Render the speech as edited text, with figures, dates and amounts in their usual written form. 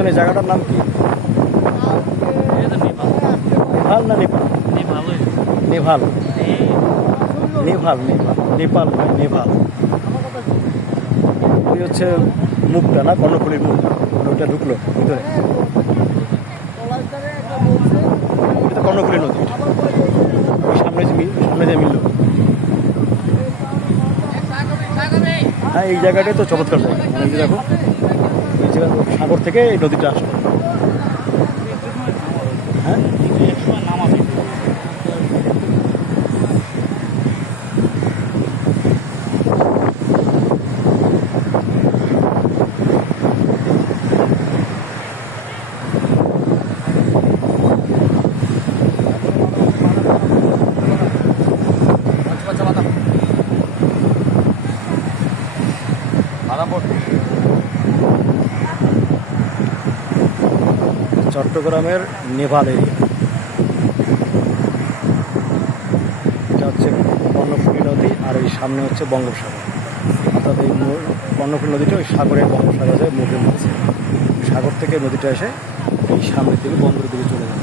বাজন এই জায়গাটার নাম কি? নেভাল না নেপাল? নেভাল নেভাল নেভাল নেপাল নয়, নেভাল। ওই হচ্ছে মুখটা না, কর্ণফুলীর মুখ, ওইটা ঢুকলো ভিতরে। এটা কর্ণফুলী নদী, ওই সামনে যে মিলল। হ্যাঁ, এই জায়গাটাই তো চমৎকার জায়গা। মানে এই যে দেখো, এই জায়গা সাগর থেকে এই নদীটা আসলো। হ্যাঁ, চট্টগ্রামের নেভাল এরিয়া। এটা হচ্ছে কর্ণফুলী নদী, আর এই সামনে হচ্ছে বঙ্গোপসাগর। অর্থাৎ এই কর্ণফুলী নদীটা ওই সাগরের বঙ্গোপসাগরের মুখের মাঝে, সাগর থেকে নদীটা এসে এই সামনের দিকে বন্দরের দিকে চলে যাবে।